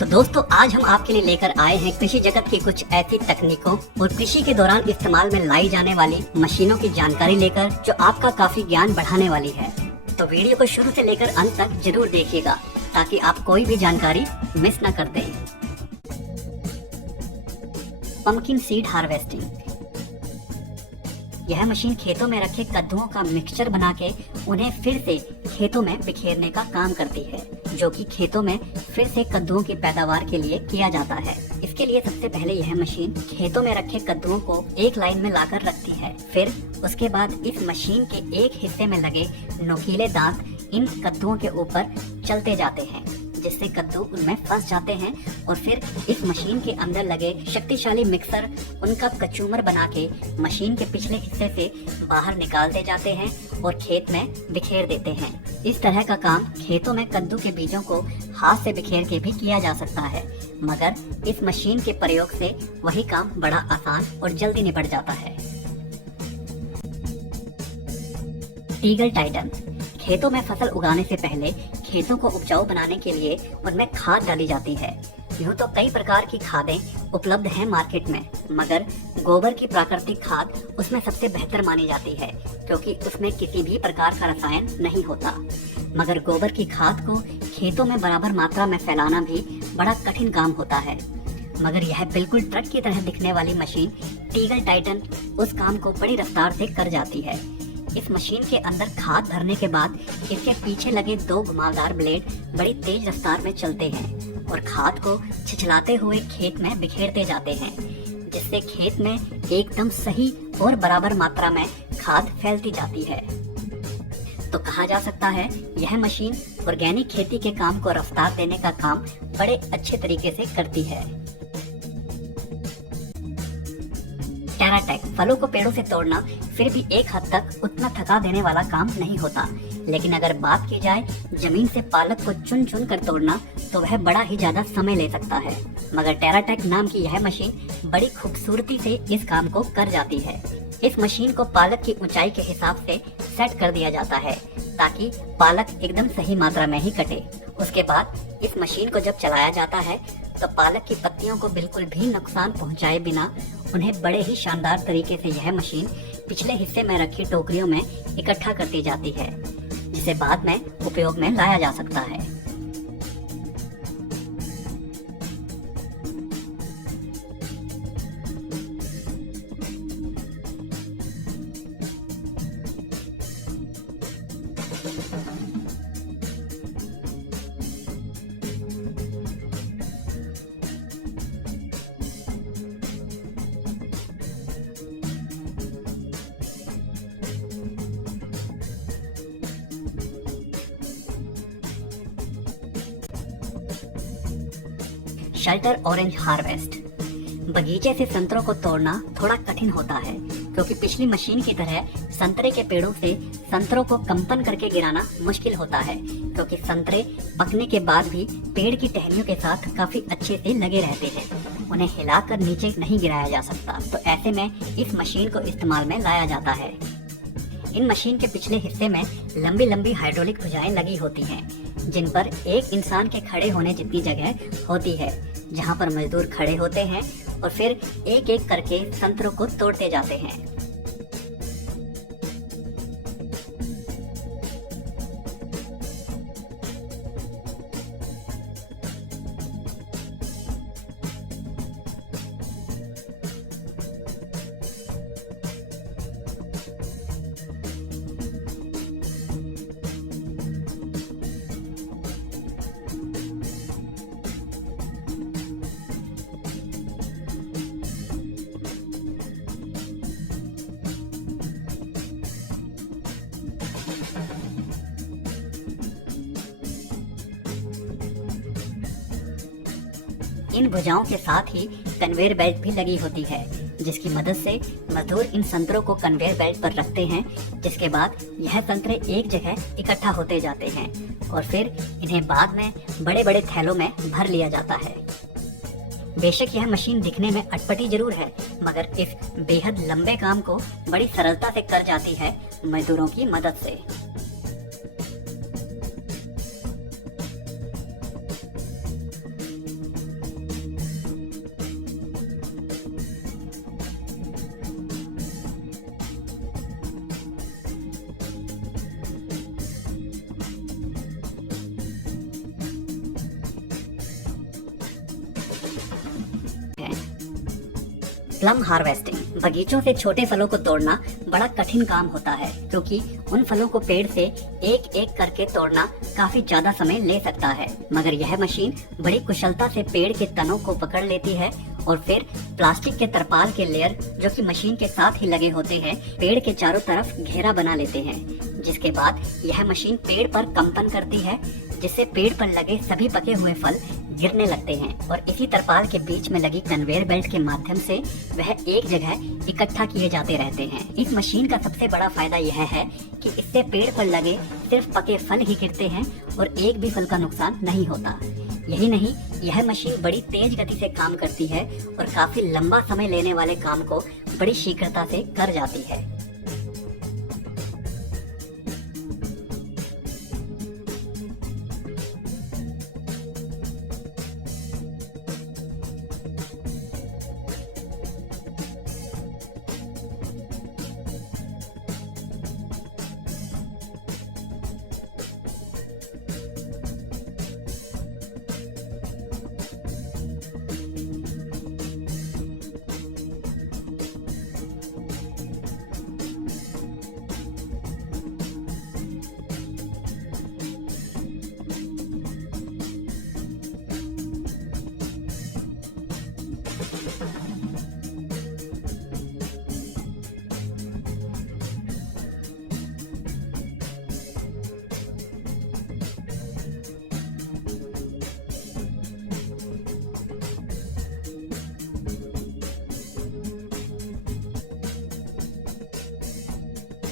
तो दोस्तों आज हम आपके लिए लेकर आए हैं कृषि जगत की कुछ ऐसी तकनीकों और कृषि के दौरान इस्तेमाल में लाई जाने वाली मशीनों की जानकारी लेकर जो आपका काफी ज्ञान बढ़ाने वाली है। तो वीडियो को शुरू से लेकर अंत तक जरूर देखिएगा ताकि आप कोई भी जानकारी मिस न कर दें। Pumpkin seed harvesting. यह मशीन खेतों में रखे कद्दुओं का मिक्सचर बना के उन्हें फिर से खेतों में बिखेरने का काम करती है, जो कि खेतों में फिर से कद्दुओं की पैदावार के लिए किया जाता है। इसके लिए सबसे पहले यह मशीन खेतों में रखे कद्दुओं को एक लाइन में लाकर रखती है। फिर उसके बाद इस मशीन के एक हिस्से में लगे नुकीले दांत इन कद्दुओं के ऊपर चलते जाते हैं, जिससे कद्दू उनमें फंस जाते हैं और फिर इस मशीन के अंदर लगे शक्तिशाली मिक्सर उनका कचूमर बना के मशीन के पिछले हिस्से से बाहर निकालते जाते हैं और खेत में बिखेर देते हैं। इस तरह का काम खेतों में कद्दू के बीजों को हाथ से बिखेर के भी किया जा सकता है, मगर इस मशीन के प्रयोग से वही काम बड़ा आसान और जल्दी निपट जाता है। Eagle Titan. खेतों में फसल उगाने से पहले खेतों को उपजाऊ बनाने के लिए उनमें खाद डाली जाती है। यूँ तो कई प्रकार की खादें उपलब्ध हैं मार्केट में, मगर गोबर की प्राकृतिक खाद उसमें सबसे बेहतर मानी जाती है क्योंकि उसमें किसी भी प्रकार का रसायन नहीं होता। मगर गोबर की खाद को खेतों में बराबर मात्रा में फैलाना भी बड़ा कठिन काम होता है, मगर यह बिल्कुल ट्रक की तरह दिखने वाली मशीन ईगल टाइटन उस काम को बड़ी रफ्तार से कर जाती है। इस मशीन के अंदर खाद भरने के बाद इसके पीछे लगे दो घुमावदार ब्लेड बड़ी तेज रफ्तार में चलते हैं और खाद को छिछलाते हुए खेत में बिखेरते जाते हैं, जिससे खेत में एकदम सही और बराबर मात्रा में खाद फैलती जाती है। तो कहा जा सकता है यह मशीन ऑर्गेनिक खेती के काम को रफ्तार देने का काम बड़े अच्छे तरीके से करती है। टेराटैक। फलों को पेड़ों से तोड़ना फिर भी एक हद तक उतना थका देने वाला काम नहीं होता, लेकिन अगर बात की जाए जमीन से पालक को चुन चुन कर तोड़ना तो वह बड़ा ही ज्यादा समय ले सकता है। मगर टेराटैक नाम की यह मशीन बड़ी खूबसूरती से इस काम को कर जाती है। इस मशीन को पालक की ऊंचाई के हिसाब से सेट कर दिया जाता है ताकि पालक एकदम सही मात्रा में ही कटे। उसके बाद इस मशीन को जब चलाया जाता है तो पालक की पत्तियों को बिल्कुल भी नुकसान पहुंचाए बिना उन्हें बड़े ही शानदार तरीके से यह मशीन पिछले हिस्से में रखी टोकरियों में इकट्ठा करती जाती है, जिसे बाद में उपयोग में लाया जा सकता है। Shelter orange harvest. बगीचे से संतरों को तोड़ना थोड़ा कठिन होता है क्योंकि पिछली मशीन की तरह संतरे के पेड़ों से संतरों को कंपन करके गिराना मुश्किल होता है, क्योंकि संतरे पकने के बाद भी पेड़ की टहनियों के साथ काफी अच्छे से लगे रहते हैं, उन्हें हिलाकर नीचे नहीं गिराया जा सकता। तो ऐसे में इस मशीन को इस्तेमाल में लाया जाता है। इन मशीन के पिछले हिस्से में लंबी लंबी हाइड्रोलिक भुजाएं लगी होती हैं, जिन पर एक इंसान के खड़े होने जितनी जगह होती है, जहां पर मजदूर खड़े होते हैं और फिर एक एक करके संतरों को तोड़ते जाते हैं। इन भुजाओं के साथ ही कन्वेयर बेल्ट भी लगी होती है, जिसकी मदद से मजदूर इन संतरों को कन्वेयर बेल्ट पर रखते हैं, जिसके बाद यह संतरे एक जगह इकट्ठा होते जाते हैं और फिर इन्हें बाद में बड़े बड़े थैलों में भर लिया जाता है। बेशक यह मशीन दिखने में अटपटी जरूर है, मगर इस बेहद लंबे काम को बड़ी सरलता से कर जाती है मजदूरों की मदद से। Plum harvesting. बगीचों से छोटे फलों को तोड़ना बड़ा कठिन काम होता है, क्योंकि उन फलों को पेड़ से एक एक करके तोड़ना काफी ज्यादा समय ले सकता है। मगर यह मशीन बड़ी कुशलता से पेड़ के तनों को पकड़ लेती है और फिर प्लास्टिक के तरपाल के लेयर, जो कि मशीन के साथ ही लगे होते हैं, पेड़ के चारों तरफ घेरा बना लेते हैं। जिसके बाद यह मशीन पेड़ पर कंपन करती है, जिससे पेड़ पर लगे सभी पके हुए फल गिरने लगते हैं और इसी तरपाल के बीच में लगी कन्वेयर बेल्ट के माध्यम से वह एक जगह इकट्ठा किए जाते रहते हैं। इस मशीन का सबसे बड़ा फायदा यह है कि इससे पेड़ पर लगे सिर्फ पके फल ही गिरते हैं और एक भी फल का नुकसान नहीं होता। यही नहीं, यह मशीन बड़ी तेज गति से काम करती है और काफी लंबा समय लेने वाले काम को बड़ी शीघ्रता से कर जाती है।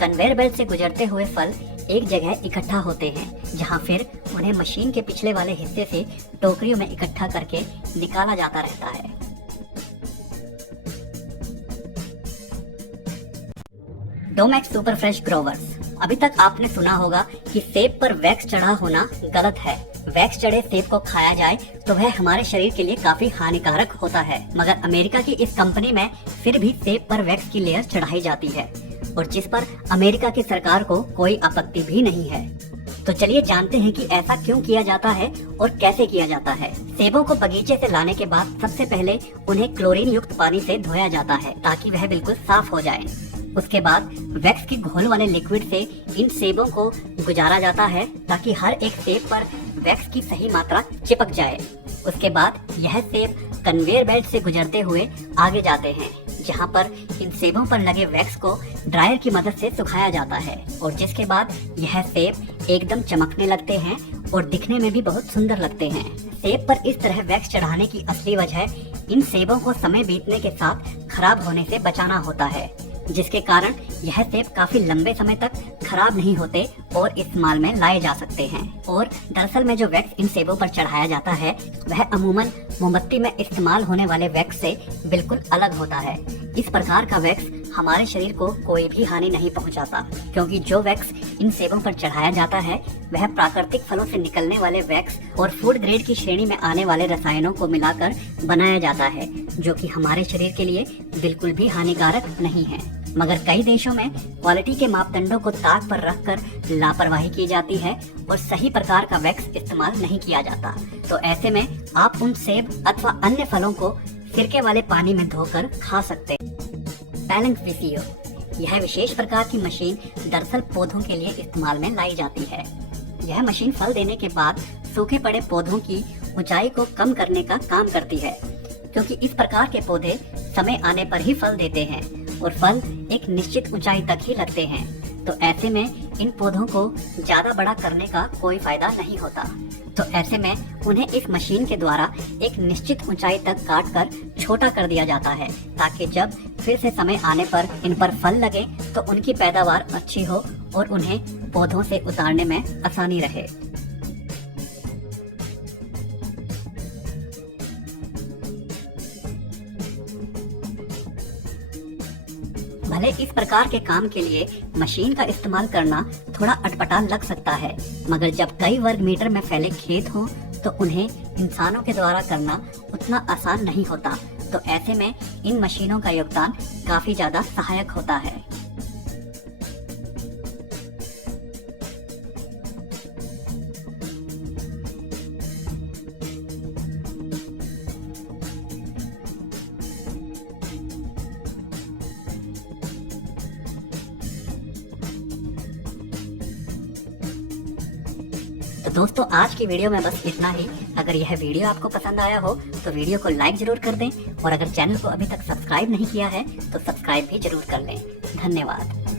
कन्वेयर बेल्ट से गुजरते हुए फल एक जगह इकट्ठा होते हैं, जहां फिर उन्हें मशीन के पिछले वाले हिस्से से टोकरियों में इकट्ठा करके निकाला जाता रहता है। Domex super fresh growers. अभी तक आपने सुना होगा कि सेब पर वैक्स चढ़ा होना गलत है। वैक्स चढ़े सेब को खाया जाए तो वह हमारे शरीर के लिए काफी हानिकारक होता है, मगर अमेरिका की इस कंपनी में फिर भी सेब पर वैक्स की लेयर चढ़ाई जाती है और जिस पर अमेरिका की सरकार को कोई आपत्ति भी नहीं है। तो चलिए जानते हैं कि ऐसा क्यों किया जाता है और कैसे किया जाता है। सेबों को बगीचे से लाने के बाद सबसे पहले उन्हें क्लोरीन युक्त पानी से धोया जाता है ताकि वह बिल्कुल साफ हो जाए। उसके बाद वैक्स की घोल वाले लिक्विड से इन सेबों को गुजारा जाता है ताकि हर एक सेब पर वैक्स की सही मात्रा चिपक जाए। उसके बाद यह सेब कन्वेयर बेल्ट से गुजरते हुए आगे जाते हैं, जहां पर इन सेबों पर लगे वैक्स को ड्रायर की मदद से सुखाया जाता है और जिसके बाद यह सेब एकदम चमकने लगते हैं और दिखने में भी बहुत सुंदर लगते हैं। सेब पर इस तरह वैक्स चढ़ाने की असली वजह इन सेबों को समय बीतने के साथ खराब होने से बचाना होता है, जिसके कारण यह सेब काफी लंबे समय तक खराब नहीं होते और इस्तेमाल में लाए जा सकते हैं। और दरअसल में जो वैक्स इन सेबों पर चढ़ाया जाता है वह अमूमन मोमबत्ती में इस्तेमाल होने वाले वैक्स से बिल्कुल अलग होता है। इस प्रकार का वैक्स हमारे शरीर को कोई भी हानि नहीं पहुंचाता, क्योंकि जो वैक्स इन सेबों पर चढ़ाया जाता है वह प्राकृतिक फलों से निकलने वाले वैक्स और फूड ग्रेड की श्रेणी में आने वाले रसायनों को मिलाकर बनाया जाता है, जो कि हमारे शरीर के लिए बिल्कुल भी हानिकारक नहीं है। मगर कई देशों में क्वालिटी के मापदंडों को ताक पर रखकर लापरवाही की जाती है और सही प्रकार का वैक्स इस्तेमाल नहीं किया जाता। तो ऐसे में आप उन सेब अथवा अन्य फलों को सिरके वाले पानी में धोकर खा सकते हैं। पैलेंक्स विसियो। यह विशेष प्रकार की मशीन दरअसल पौधों के लिए इस्तेमाल में लाई जाती है। यह मशीन फल देने के बाद सूखे पड़े पौधों की ऊंचाई को कम करने का काम करती है, क्योंकि इस प्रकार के पौधे समय आने पर ही फल देते हैं और फल एक निश्चित ऊंचाई तक ही लगते हैं। तो ऐसे में इन पौधों को ज्यादा बड़ा करने का कोई फायदा नहीं होता। तो ऐसे में उन्हें इस मशीन के द्वारा एक निश्चित ऊंचाई तक काट कर छोटा कर दिया जाता है, ताकि जब फिर से समय आने पर इन पर फल लगे तो उनकी पैदावार अच्छी हो और उन्हें पौधों से उतारने में आसानी रहे। भले इस प्रकार के काम के लिए मशीन का इस्तेमाल करना थोड़ा अटपटा लग सकता है, मगर जब कई वर्ग मीटर में फैले खेत हों तो उन्हें इंसानों के द्वारा करना उतना आसान नहीं होता। तो ऐसे में इन मशीनों का योगदान काफी ज्यादा सहायक होता है। तो दोस्तों आज की वीडियो में बस इतना ही। अगर यह वीडियो आपको पसंद आया हो तो वीडियो को लाइक जरूर कर दें और अगर चैनल को अभी तक सब्सक्राइब नहीं किया है तो सब्सक्राइब भी जरूर कर लें। धन्यवाद।